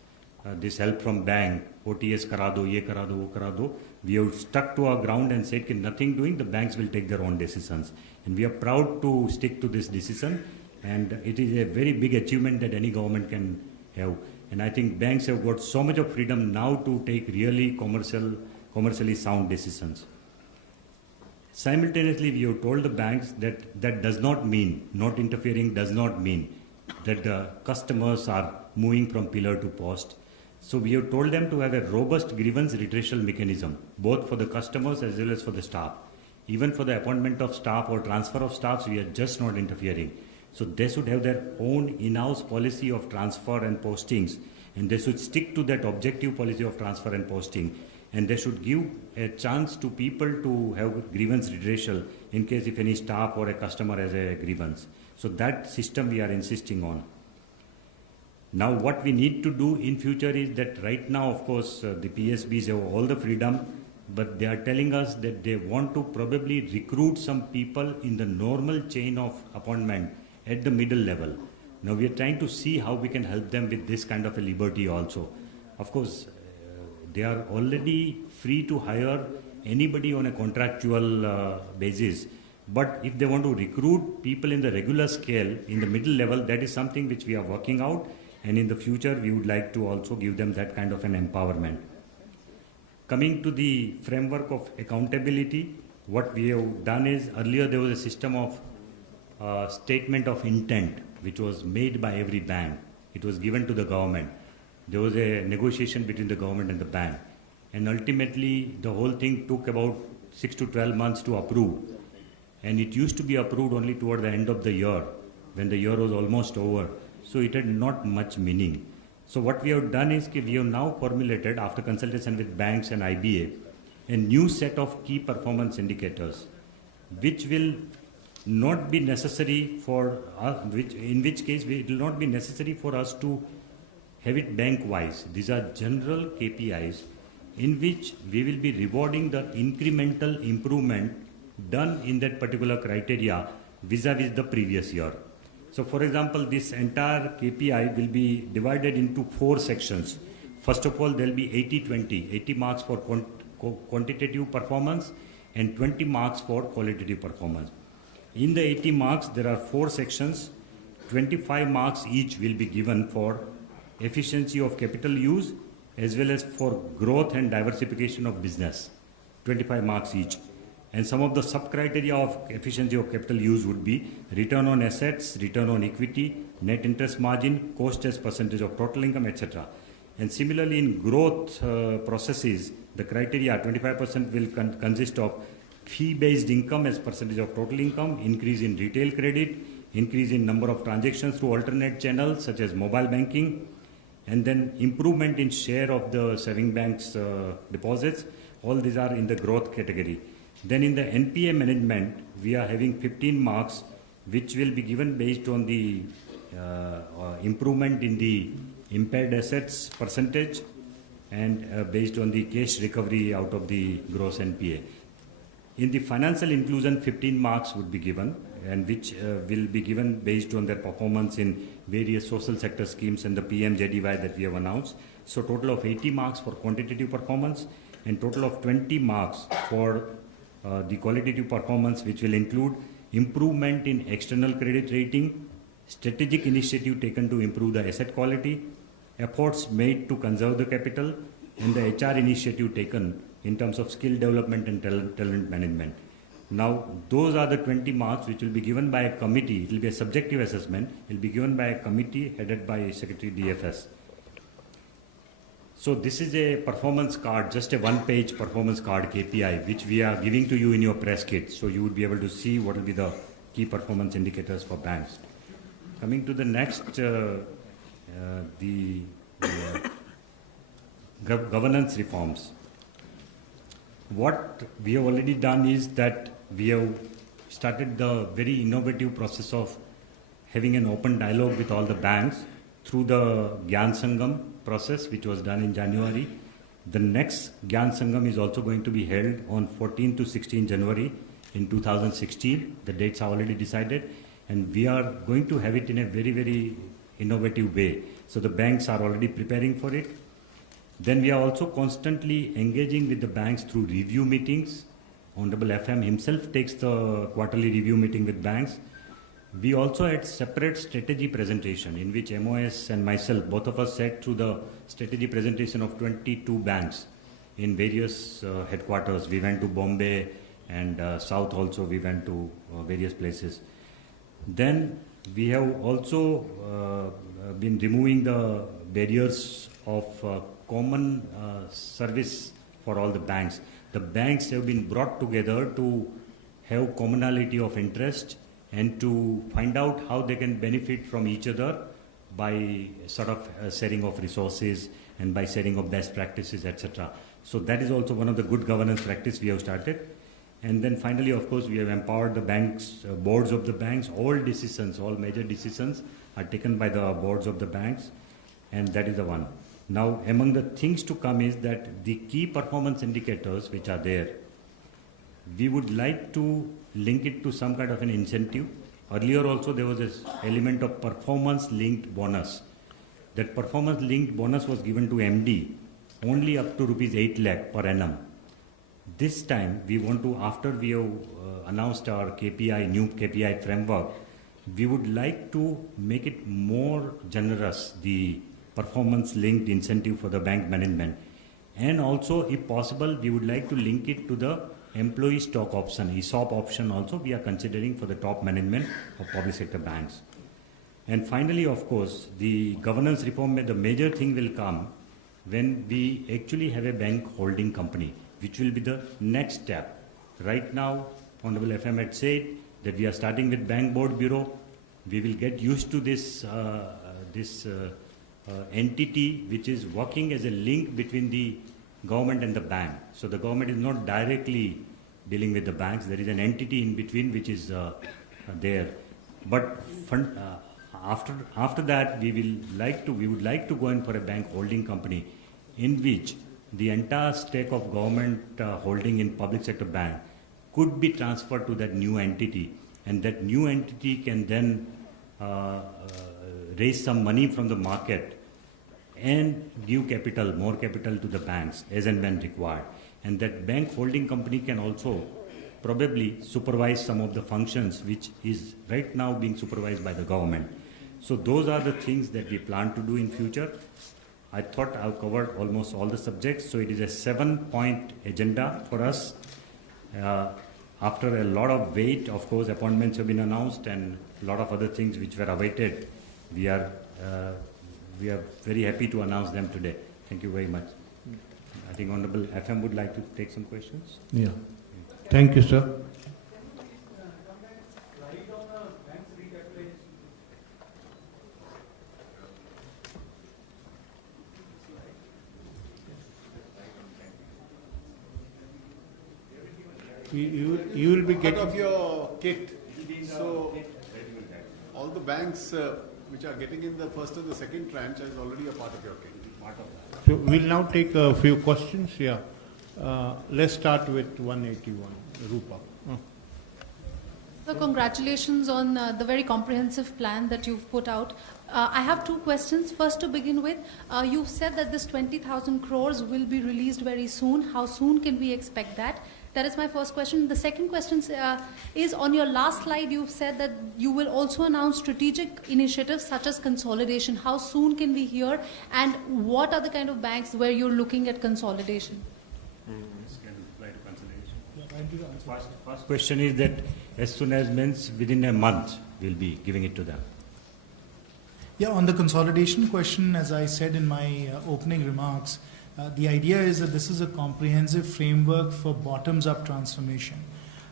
this help from bank, OTS kara do, ye kara do, wo kara do. We have stuck to our ground and said that nothing doing, the banks will take their own decisions. And we are proud to stick to this decision, and it is a very big achievement that any government can have. And I think banks have got so much of freedom now to take really commercially sound decisions. Simultaneously, we have told the banks that that does not mean, not interfering does not mean that the customers are moving from pillar to post. So we have told them to have a robust grievance redressal mechanism, both for the customers as well as for the staff. Even for the appointment of staff or transfer of staffs, we are just not interfering. So they should have their own in-house policy of transfer and postings, and they should stick to that objective policy of transfer and posting. And they should give a chance to people to have grievance redressal in case if any staff or a customer has a grievance. So that system we are insisting on. Now what we need to do in future is that right now, of course, the PSBs have all the freedom, but they are telling us that they want to probably recruit some people in the normal chain of appointment at the middle level. Now we are trying to see how we can help them with this kind of a liberty also. Of course, they are already free to hire anybody on a contractual basis. But if they want to recruit people in the regular scale, in the middle level, that is something which we are working out. And in the future, we would like to also give them that kind of an empowerment. Coming to the framework of accountability, what we have done is earlier there was a system of statement of intent, which was made by every bank. It was given to the government. There was a negotiation between the government and the bank. And ultimately, the whole thing took about 6 to 12 months to approve. And it used to be approved only toward the end of the year, when the year was almost over. So it had not much meaning. So what we have done is we have now formulated, after consultation with banks and IBA, a new set of key performance indicators, which will not be necessary for in which case it will not be necessary for us to have it bank-wise. These are general KPIs in which we will be rewarding the incremental improvement done in that particular criteria vis-a-vis the previous year. So for example, this entire KPI will be divided into 4 sections. First of all, there will be 80-20, 80 marks for quantitative performance and 20 marks for qualitative performance. In the 80 marks, there are 4 sections. 25 marks each will be given for efficiency of capital use as well as for growth and diversification of business. 25 marks each. And some of the sub-criteria of efficiency of capital use would be return on assets, return on equity, net interest margin, cost as percentage of total income, etc. And similarly, in growth processes, the criteria 25% will consist of fee-based income as percentage of total income, increase in retail credit, increase in number of transactions through alternate channels such as mobile banking, and then improvement in share of the saving banks deposits. All these are in the growth category. Then in the NPA management, we are having 15 marks, which will be given based on the improvement in the impaired assets percentage and based on the cash recovery out of the gross NPA. In the financial inclusion, 15 marks would be given, and which will be given based on their performance in various social sector schemes and the PMJDY that we have announced. So total of 80 marks for quantitative performance and total of 20 marks for the qualitative performance, which will include improvement in external credit rating, strategic initiative taken to improve the asset quality, efforts made to conserve the capital, and the HR initiative taken in terms of skill development and talent management. Now, those are the 20 marks which will be given by a committee. It will be a subjective assessment. It will be given by a committee headed by Secretary DFS. So this is a performance card, just a one-page performance card KPI, which we are giving to you in your press kit. So you would be able to see what will be the key performance indicators for banks. Coming to the next, governance reforms. What we have already done is that we have started the very innovative process of having an open dialogue with all the banks through the Gyan Sangam process, which was done in January. The next Gyan Sangam is also going to be held on 14 to 16 January in 2016. The dates are already decided, and we are going to have it in a very, very innovative way. So the banks are already preparing for it. Then we are also constantly engaging with the banks through review meetings. Honorable FM himself takes the quarterly review meeting with banks. We also had separate strategy presentation in which MOS and myself, both of us sat through the strategy presentation of 22 banks in various headquarters. We went to Bombay and South also, we went to various places. Then we have also been removing the barriers of common service for all the banks. The banks have been brought together to have commonality of interest and to find out how they can benefit from each other by sort of sharing of resources and by sharing of best practices, etc. So that is also one of the good governance practice we have started. And then finally, of course, we have empowered the banks, boards of the banks. All decisions, all major decisions are taken by the boards of the banks, and that is the one. Now, among the things to come is that the key performance indicators which are there, we would like to link it to some kind of an incentive. Earlier also there was this element of performance-linked bonus. That performance-linked bonus was given to MD only up to rupees 8 lakh per annum. This time we want to, after we have announced our KPI, new KPI framework, we would like to make it more generous, the performance-linked incentive for the bank management. And also, if possible, we would like to link it to the employee stock option, ESOP option also we are considering for the top management of public sector banks. And finally, of course, the governance reform, the major thing will come when we actually have a bank holding company, which will be the next step. Right now, Honorable FM had said that we are starting with Bank Board Bureau. We will get used to this, entity which is working as a link between the government and the bank. So the government is not directly dealing with the banks. There is an entity in between which is there. But after that, we would like to go in for a bank holding company in which the entire stake of government holding in public sector bank could be transferred to that new entity, and that new entity can then raise some money from the market and give capital, more capital to the banks as and when required. And that bank holding company can also probably supervise some of the functions which is right now being supervised by the government. So those are the things that we plan to do in future. I thought I've covered almost all the subjects. So it is a 7-point agenda for us. After a lot of wait, of course, appointments have been announced and a lot of other things which were awaited. We are very happy to announce them today. Thank you very much. I think Honorable FM would like to take some questions. Yeah. Thank you, sir. You will be Part getting of your kit. So all the banks which are getting in the first and the second tranche is already a part of your kit. So we'll now take a few questions. Yeah. Let's start with 181. Rupa. So congratulations on the very comprehensive plan that you've put out. I have two questions. First, to begin with, you've said that this 20,000 crores will be released very soon. How soon can we expect that? That is my first question. The second question is on your last slide, you've said that you will also announce strategic initiatives such as consolidation. How soon can we hear, and what are the kind of banks where you're looking at consolidation? First question is that as soon as means within a month, we'll be giving it to them. Yeah, on the consolidation question, as I said in my opening remarks, the idea is that this is a comprehensive framework for bottoms-up transformation.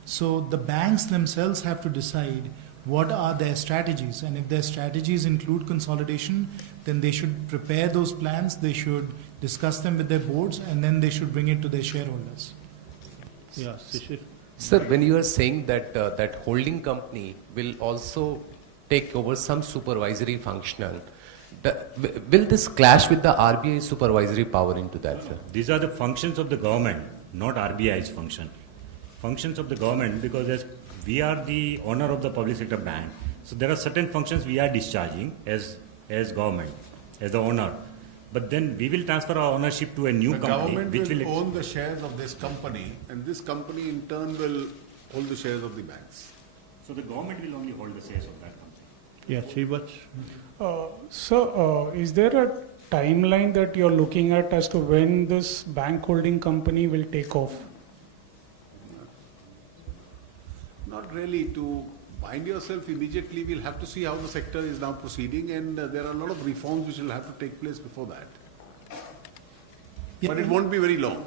So the banks themselves have to decide what are their strategies, and if their strategies include consolidation, then they should prepare those plans, they should discuss them with their boards, and then they should bring it to their shareholders. Yeah, Shishir. Sir, when you are saying that that holding company will also take over some supervisory function, will this clash with the RBI supervisory power into that, sir? These are the functions of the government, not RBI's function. Functions of the government, because as we are the owner of the public sector bank, so there are certain functions we are discharging as government, as the owner. But then we will transfer our ownership to a new company, which will own the shares of this company, and this company in turn will hold the shares of the banks. So the government will only hold the shares of that company. Yeah, Srivats. So, is there a timeline that you're looking at as to when this bank holding company will take off? Not really. To bind yourself immediately, we'll have to see how the sector is now proceeding, and there are a lot of reforms which will have to take place before that. Yeah, But it won't be very long.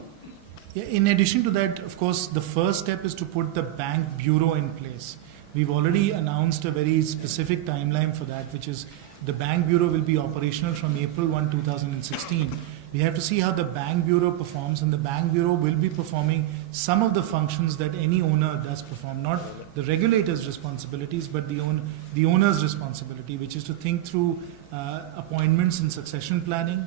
Yeah, in addition to that, of course, the first step is to put the bank bureau in place. We've already announced a very specific timeline for that, which is the bank bureau will be operational from April 1, 2016. We have to see how the bank bureau performs, and the bank bureau will be performing some of the functions that any owner does perform, not the regulator's responsibilities, but the owner's responsibility, which is to think through appointments and succession planning,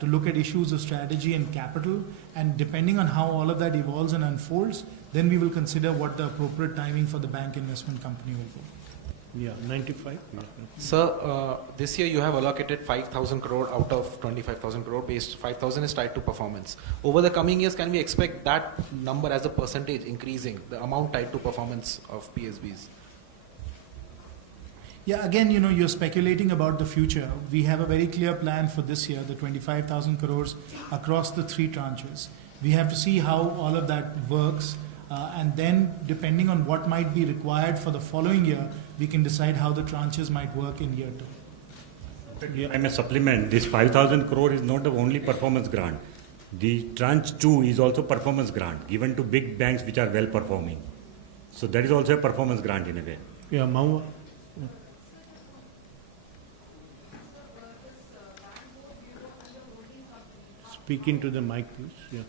to look at issues of strategy and capital, and depending on how all of that evolves and unfolds, then we will consider what the appropriate timing for the bank investment company will be. Yeah, 95. Sir, this year you have allocated 5,000 crore out of 25,000 crore based. 5,000 is tied to performance. Over the coming years, can we expect that number as a percentage increasing, the amount tied to performance of PSBs? Yeah, again, you're speculating about the future. We have a very clear plan for this year, the 25,000 crores across the 3 tranches. We have to see how all of that works. And then, depending on what might be required for the following year, we can decide how the tranches might work in year 2. I may supplement, this 5,000 crore is not the only performance grant. The tranche 2 is also performance grant given to big banks which are well performing. So that is also a performance grant in a way. Yeah, Maua. Speak into the mic, please. Yeah.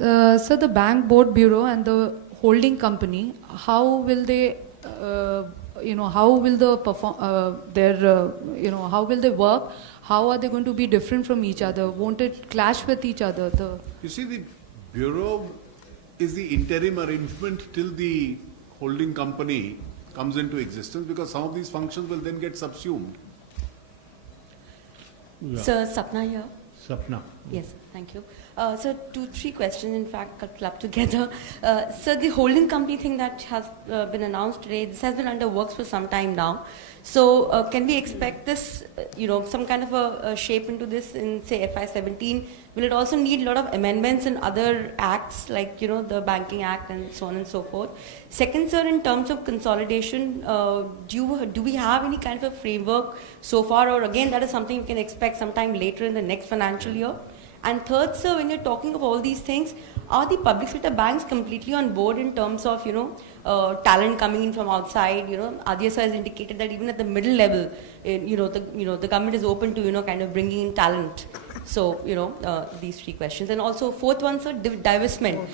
So the bank board bureau and the holding company, how will they, how will the how will they work? How are they going to be different from each other? Won't it clash with each other? You see, the bureau is the interim arrangement till the holding company comes into existence, because some of these functions will then get subsumed. Yeah. Sir, Sapna here. Sapna. Yes, thank you. So 2-3 questions, in fact, clubbed together. So the holding company thing that has been announced today, this has been under works for some time now. So can we expect this, some kind of a shape into this in, say, FY17? Will it also need a lot of amendments in other acts, like, the Banking Act and so on and so forth? Second, sir, in terms of consolidation, do we have any kind of a framework so far, or again, that is something we can expect sometime later in the next financial year? And third, sir, when you're talking of all these things, are the public sector banks completely on board in terms of, talent coming in from outside? Adya sir has indicated that even at the middle level, the government is open to, kind of bringing in talent. So, these 3 questions. And also, fourth one, sir, divestment.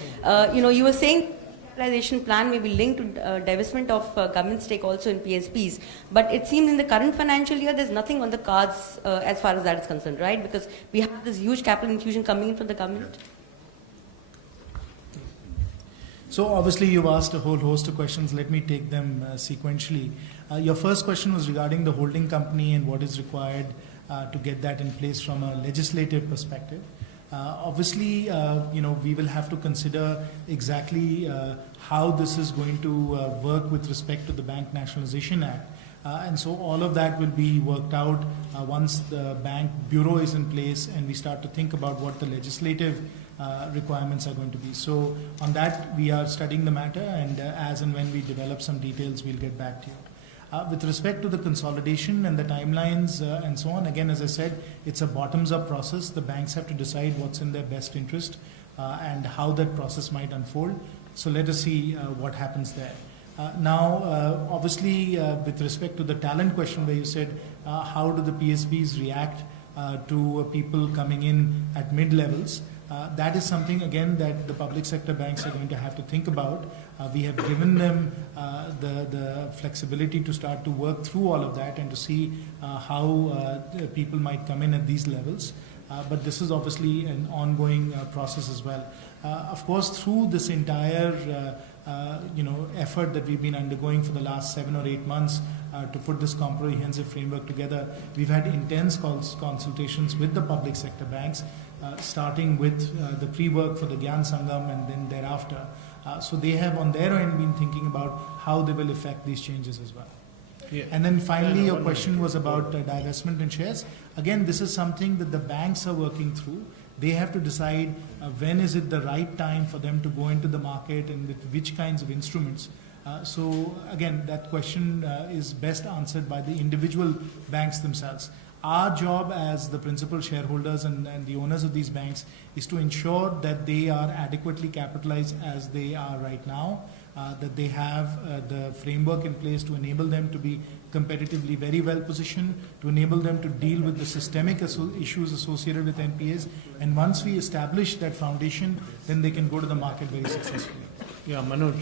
You were saying capitalization plan may be linked to divestment of government stake also in PSBs. But it seems in the current financial year, there's nothing on the cards as far as that is concerned, right? Because we have this huge capital infusion coming in from the government. So obviously you've asked a whole host of questions. Let me take them sequentially. Your first question was regarding the holding company and what is required to get that in place from a legislative perspective. Obviously, we will have to consider exactly how this is going to work with respect to the Bank Nationalization Act. And so all of that will be worked out once the bank bureau is in place and we start to think about what the legislative requirements are going to be. So on that, we are studying the matter, and as and when we develop some details, we'll get back to you. With respect to the consolidation and the timelines and so on, again, as I said, it's a bottoms-up process. The banks have to decide what's in their best interest and how that process might unfold. So let us see what happens there. Now, obviously, with respect to the talent question where you said, how do the PSBs react to people coming in at mid-levels? That is something, again, that the public sector banks are going to have to think about. We have given them the flexibility to start to work through all of that and to see how people might come in at these levels. But this is obviously an ongoing process as well. Of course, through this entire effort that we've been undergoing for the last 7 or 8 months to put this comprehensive framework together, we've had intense consultations with the public sector banks, starting with the pre-work for the Gyan Sangam and then thereafter. So they have on their end been thinking about how they will affect these changes as well. Yeah. And then finally, your question was about divestment in shares. Again, this is something that the banks are working through. They have to decide when is it the right time for them to go into the market and with which kinds of instruments. So again, that question is best answered by the individual banks themselves. Our job as the principal shareholders and the owners of these banks is to ensure that they are adequately capitalized as they are right now, that they have the framework in place to enable them to be competitively very well positioned, to enable them to deal with the systemic issues associated with NPAs. And once we establish that foundation, then they can go to the market very successfully. Yeah, Manoj.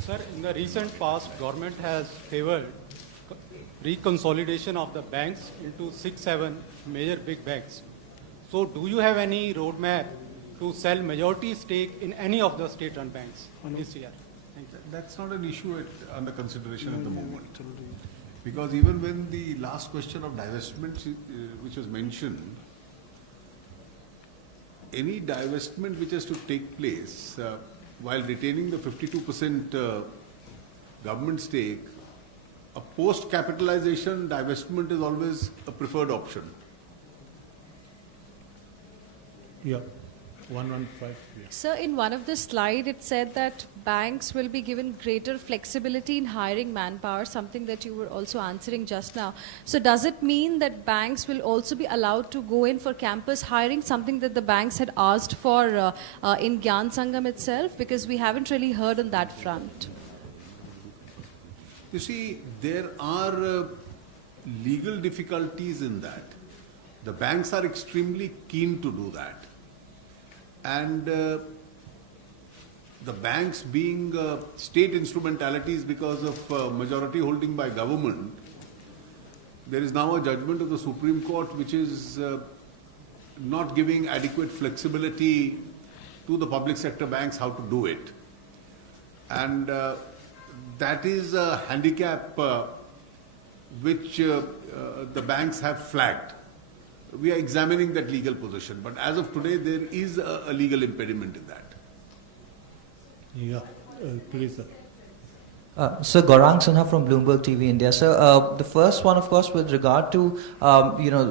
Sir, in the recent past, government has favored reconsolidation of the banks into 6-7 major big banks. So do you have any roadmap to sell majority stake in any of the state-run banks this year? Thank you. That's not an issue under consideration at the moment. Because even when the last question of divestment, which was mentioned, any divestment which has to take place while retaining the 52% government stake, a post-capitalization divestment is always a preferred option. Yeah. 115. Yeah. Sir, in one of the slides, it said that banks will be given greater flexibility in hiring manpower, something that you were also answering just now. So does it mean that banks will also be allowed to go in for campus hiring, something that the banks had asked for in Gyan Sangam itself? Because we haven't really heard on that front. You see, there are legal difficulties in that. The banks are extremely keen to do that. and the banks being state instrumentalities because of majority holding by government, there is now a judgment of the Supreme Court which is not giving adequate flexibility to the public sector banks how to do it. And that is a handicap which the banks have flagged. We are examining that legal position, but as of today, there is a legal impediment in that. Yeah, please, sir. So Gaurang Sinha from Bloomberg TV India. So the first one, of course, with regard to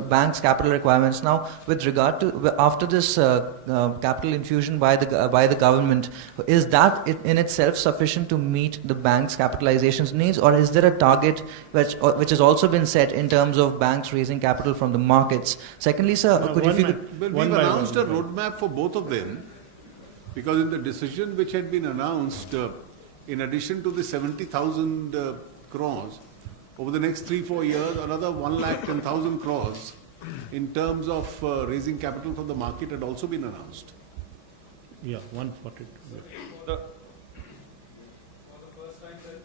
banks' capital requirements. Now, with regard to after this capital infusion by the government, is that in itself sufficient to meet the banks' capitalization needs, or is there a target which has also been set in terms of banks raising capital from the markets? Secondly, sir, We've announced a roadmap for both of them, because in the decision which had been announced, in addition to the 70,000 crores, over the next 3-4 years, another 1,10,000 crores in terms of raising capital from the market had also been announced. Yeah, 142. For the first time that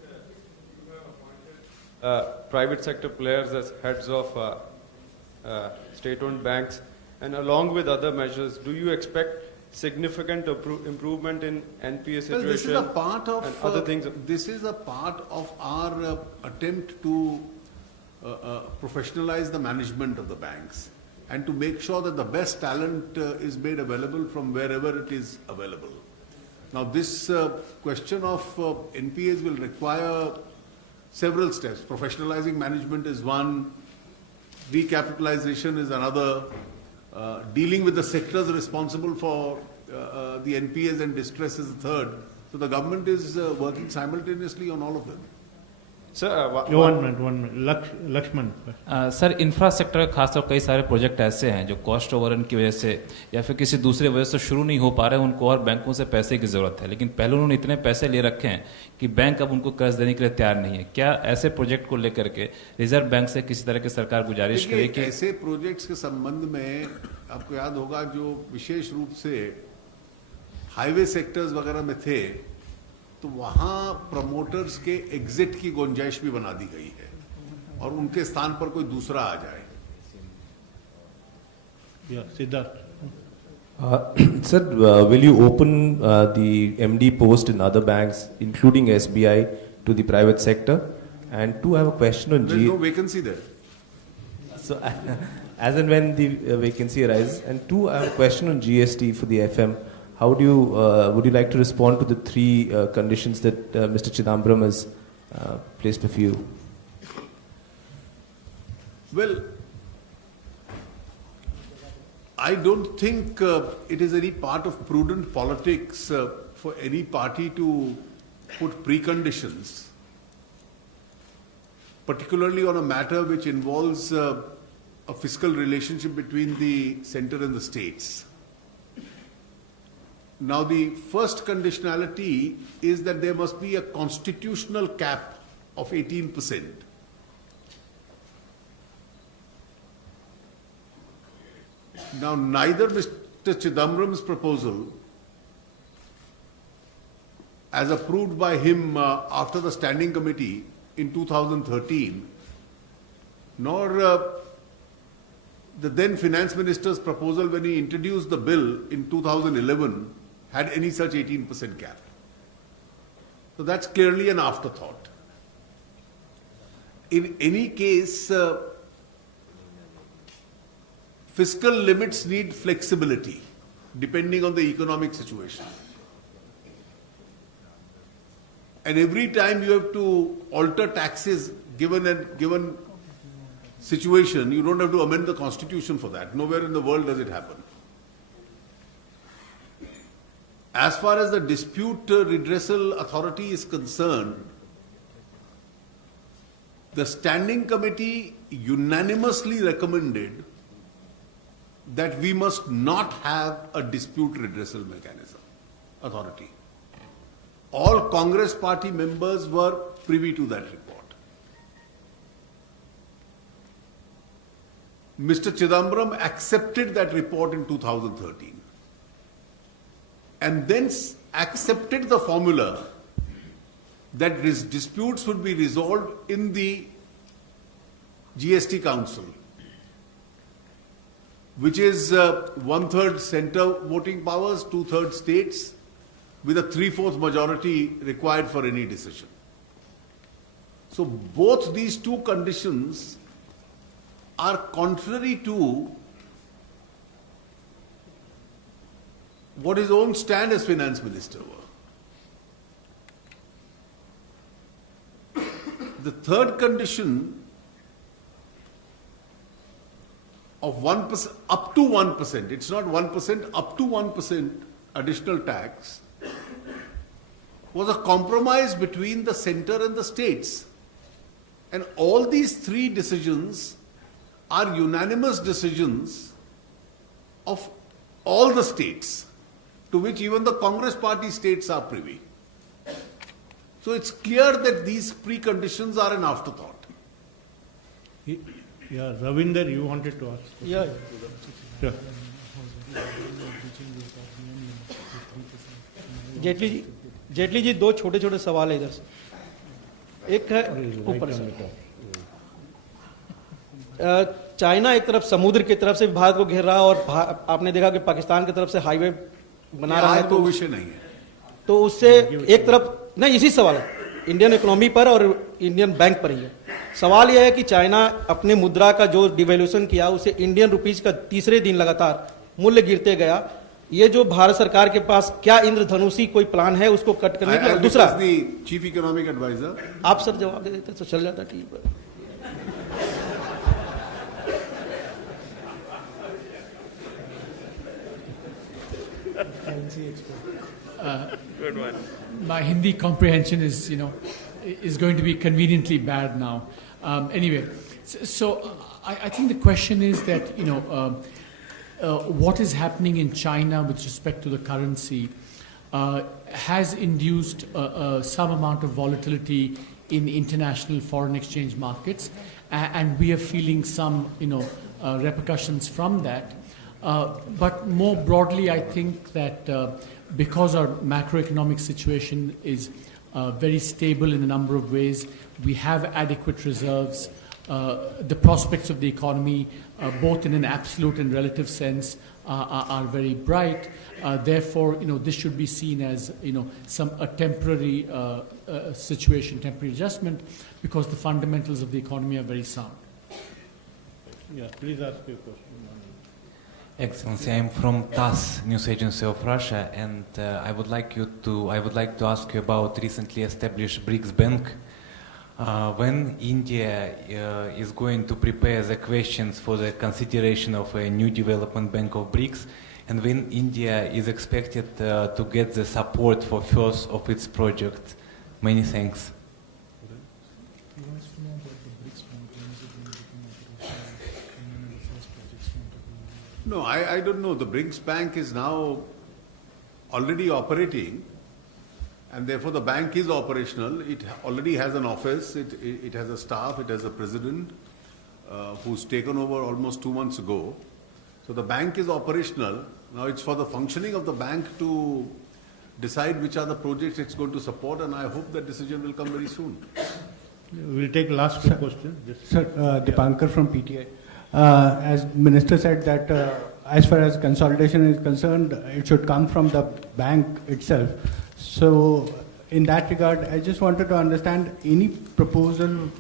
you have appointed private sector players as heads of state-owned banks, and along with other measures, do you expect significant improvement in NPA situation? Well, this is a part of and other things. This is a part of our attempt to professionalize the management of the banks and to make sure that the best talent is made available from wherever it is available. Now, this question of NPAs will require several steps. Professionalizing management is one, recapitalization is another. Dealing with the sectors responsible for the NPAs and distress is the third. So the government is working simultaneously on all of them. Sir, one minute. Lakshman. Sir infrastructure खासतौर कई सारे project ऐसे हैं जो cost overrun की वजह से या फिर किसी दूसरे वजह से शुरू नहीं हो पा रहे हैं, उनको और बैंकों से पैसे की जरूरत है, लेकिन पहले उन्होंने इतने पैसे ले रखे हैं कि बैंक अब उनको कर्ज देने के लिए तैयार नहीं है. क्या ऐसे प्रोजेक्ट को लेकर के रिजर्व बैंक से किसी तरह की सरकार गुजारिश करे कि ऐसे प्रोजेक्ट्स के संबंध में आपको याद होगा जो विशेष रूप से हाईवे सेक्टर्स वगैरह में थे, तो वहां प्रमोटर्स के एग्जिट की गुंजाइश भी बना दी गई है और उनके स्थान पर कोई दूसरा आ जाए. Siddharth. Sir, will you open the MD post in other banks, including SBI, to the private sector? And two, I have a question on There is no vacancy there. So, as and when the vacancy arises. And two, I have a question on GST for the FM. How do you, would you like to respond to the three conditions that Mr. Chidambaram has placed before you? Well, I don't think it is any part of prudent politics for any party to put preconditions, particularly on a matter which involves a fiscal relationship between the center and the states. Now, the first conditionality is that there must be a constitutional cap of 18%. Now, neither Mr. Chidambaram's proposal, as approved by him after the standing committee in 2013, nor the then finance minister's proposal when he introduced the bill in 2011 had any such 18% cap. So that's clearly an afterthought. In any case, fiscal limits need flexibility depending on the economic situation. And every time you have to alter taxes given a given situation, you don't have to amend the constitution for that. Nowhere in the world does it happen. As far as the dispute redressal authority is concerned, the standing committee unanimously recommended that we must not have a dispute redressal mechanism, authority. All Congress party members were privy to that report. Mr. Chidambaram accepted that report in 2013. and then accepted the formula that disputes would be resolved in the GST Council, which is 1/3 center voting powers, 2/3 states, with a 3/4 majority required for any decision. So both these two conditions are contrary to what his own stand as finance minister were. The third condition of 1%, up to 1%, it's not 1%, up to 1% additional tax, was a compromise between the center and the states. And all these three decisions are unanimous decisions of all the states, to which even the Congress party states are privy. So it's clear that these preconditions are an afterthought. Yeah, Ravinder, you wanted to ask. Yeah. Sure. Jaitley ji दो छोटे छोटे सवाल है इधर से। एक है ऊपर से, चाइना एक तरफ समुद्र की तरफ से भारत को घेर रहा है और आपने देखा कि पाकिस्तान की तरफ से हाईवे बना रहा है, तो विषय नहीं है। तो उससे एक तरफ नहीं, इसी सवाल है इंडियन इकोनॉमी पर और इंडियन बैंक पर ही है। सवाल यह है कि चाइना अपने मुद्रा का जो डिवैल्यूएशन किया उसे इंडियन रुपीज का तीसरे दिन लगातार मूल्य गिरते गया। ये जो भारत सरकार के पास क्या इंद्रधनुषी कोई प्लान है उसको कट करने के लिए? दूसरा, चीफ इकोनॉमिक एडवाइजर आप सर जवाब दे देते तो चल जाता ठीक है। Good one. My Hindi comprehension is, is going to be conveniently bad now. Anyway, so I think the question is that, what is happening in China with respect to the currency has induced some amount of volatility in international foreign exchange markets, and we are feeling some, repercussions from that. But more broadly, I think that because our macroeconomic situation is very stable in a number of ways, we have adequate reserves. The prospects of the economy, both in an absolute and relative sense, are very bright. Therefore, this should be seen as a temporary situation, temporary adjustment, because the fundamentals of the economy are very sound. Yeah, please ask your question. Excellency, I'm from TASS, news agency of Russia, and I would like to ask you about recently established BRICS Bank. When India is going to prepare the questions for the consideration of a new development bank of BRICS, and when India is expected to get the support for first of its project? Many thanks. No, I don't know. The BRICS Bank is now already operating, and therefore the bank is operational. It already has an office, it has a staff, it has a president who's taken over almost 2 months ago. So the bank is operational. Now it's for the functioning of the bank to decide which are the projects it's going to support, and I hope that decision will come very soon. We'll take last two questions. Sir, Dipankar from PTI. As Minister said that as far as consolidation is concerned, it should come from the bank itself. So in that regard, I just wanted to understand, any proposal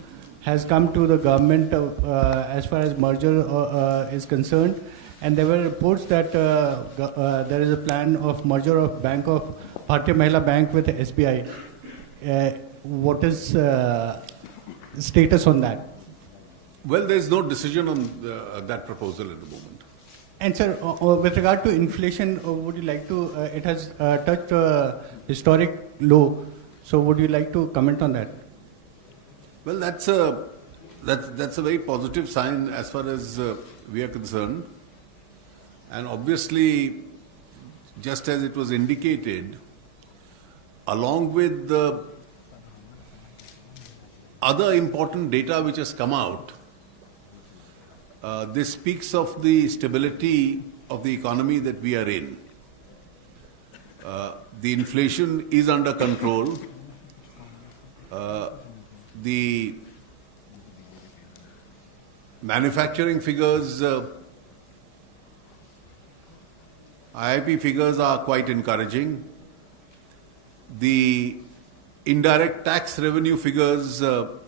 has come to the government as far as merger is concerned, and there were reports that there is a plan of merger of Bank of Bharatiya Mahila Bank with SBI. What is status on that? Well, there is no decision on that proposal at the moment. And sir, with regard to inflation, would you like to, it has touched a historic low, so would you like to comment on that? Well, that's a very positive sign as far as we are concerned. And obviously, just as it was indicated, along with the other important data which has come out, this speaks of the stability of the economy that we are in. The inflation is under control. The manufacturing figures, IIP figures are quite encouraging. The indirect tax revenue figures are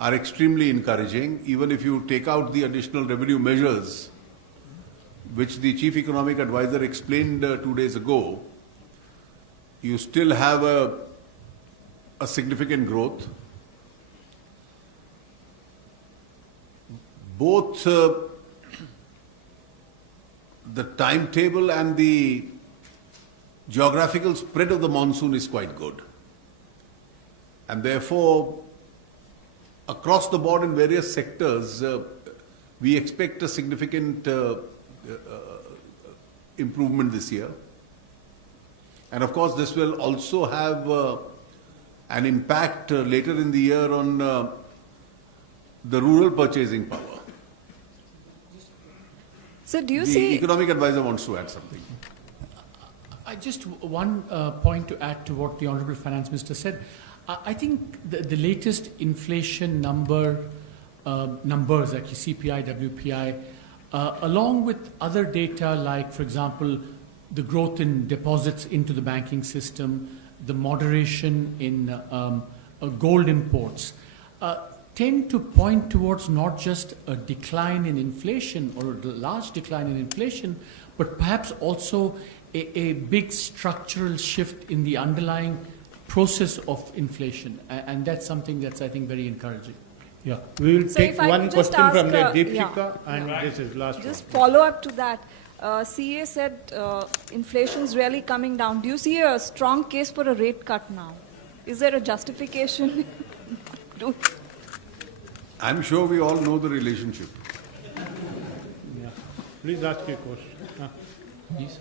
extremely encouraging. Even if you take out the additional revenue measures, which the Chief Economic Advisor explained 2 days ago, you still have a significant growth. Both the timetable and the geographical spread of the monsoon is quite good. And therefore, across the board in various sectors, we expect a significant improvement this year. And of course, this will also have an impact later in the year on the rural purchasing power. So do you the see... Economic Advisor wants to add something. I just one point to add to what the Honorable Finance Minister said. I think the latest inflation numbers like CPI, WPI, along with other data like, for example, the growth in deposits into the banking system, the moderation in gold imports, tend to point towards not just a decline in inflation or a large decline in inflation, but perhaps also a big structural shift in the underlying process of inflation. And that's something that's, I think, very encouraging. Yeah, we will So take if I one could just question from ask, the Deepshika, and this is last one. Just follow up to that. CA said inflation's really coming down. Do you see a strong case for a rate cut now? Is there a justification? I'm sure we all know the relationship. Yeah. Please ask your question. Yes.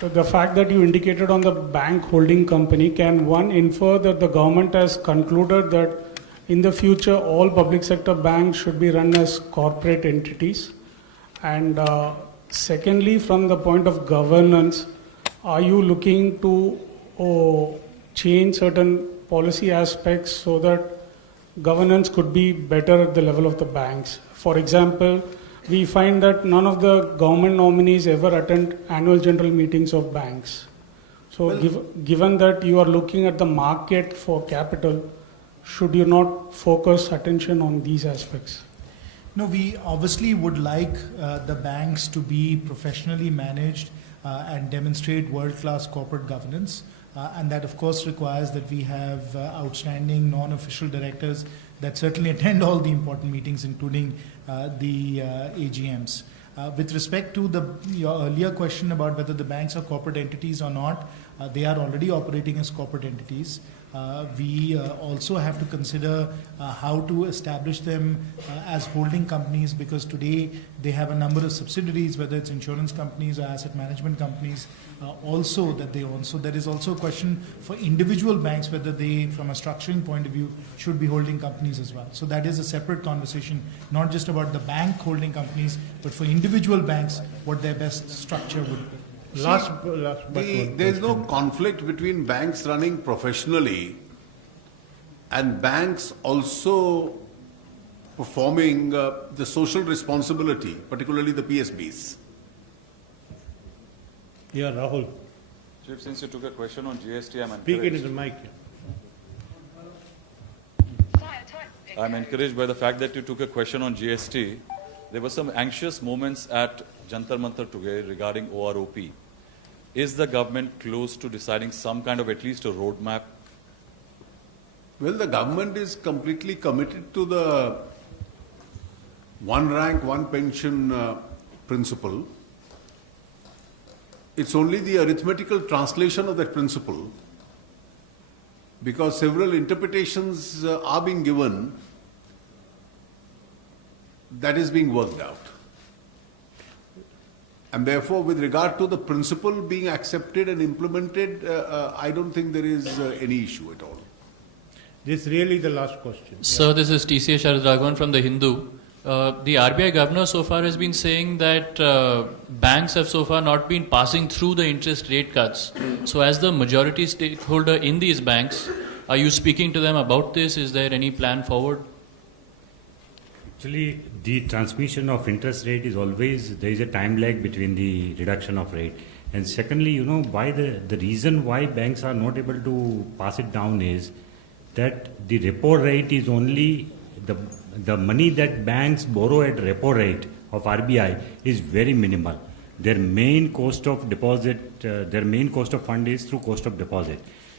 So the fact that you indicated on the bank holding company, can one infer that the government has concluded that in the future all public sector banks should be run as corporate entities? And secondly, from the point of governance, are you looking to change certain policy aspects so that governance could be better at the level of the banks? For example, we find that none of the government nominees ever attend annual general meetings of banks. So Well, given that you are looking at the market for capital, should you not focus attention on these aspects? No, we obviously would like the banks to be professionally managed and demonstrate world-class corporate governance. And that, of course, requires that we have outstanding non-official directors that certainly attend all the important meetings, including the AGMs. With respect to your earlier question about whether the banks are corporate entities or not, they are already operating as corporate entities. We also have to consider how to establish them as holding companies, because today they have a number of subsidiaries, whether it's insurance companies or asset management companies, also that they own. So there is also a question for individual banks whether they, from a structuring point of view, should be holding companies as well. So that is a separate conversation, not just about the bank holding companies, but for individual banks, what their best structure would be. There is no conflict between banks running professionally and banks also performing the social responsibility, particularly the PSBs. Yeah, Rahul. Chief, since you took a question on GST, Speak into the mic. I'm encouraged by the fact that you took a question on GST. There were some anxious moments at Jantar Mantar today regarding OROP. Is the government close to deciding some kind of at least a roadmap? Well, the government is completely committed to the one rank, one pension principle. It's only the arithmetical translation of that principle, because several interpretations are being given, that is being worked out. And therefore, with regard to the principle being accepted and implemented, I don't think there is any issue at all. This is really the last question. Sir, this is TCA Sharadraghavan from The Hindu. The RBI governor so far has been saying that banks have so far not been passing through the interest rate cuts. So as the majority stakeholder in these banks, are you speaking to them about this? Is there any plan forward? Actually, the transmission of interest rate is always, there is a time lag between the reduction of rate. And secondly, why the reason why banks are not able to pass it down is that the repo rate is only the money that banks borrow at repo rate of RBI is very minimal. Their main cost of deposit, their main cost of fund is through cost of deposit.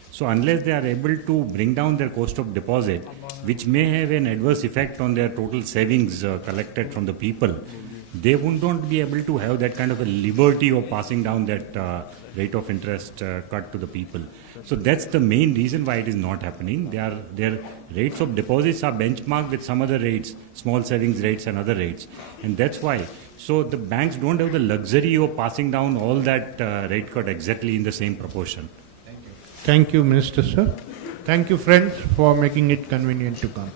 So unless they are able to bring down their cost of deposit, which may have an adverse effect on their total savings collected from the people, they would not be able to have that kind of a liberty of passing down that rate of interest cut to the people. So that's the main reason why it is not happening. Their rates of deposits are benchmarked with some other rates, small savings rates and other rates. And that's why. So the banks don't have the luxury of passing down all that rate cut exactly in the same proportion. Thank you, Minister, sir. Thank you, friends, for making it convenient to come.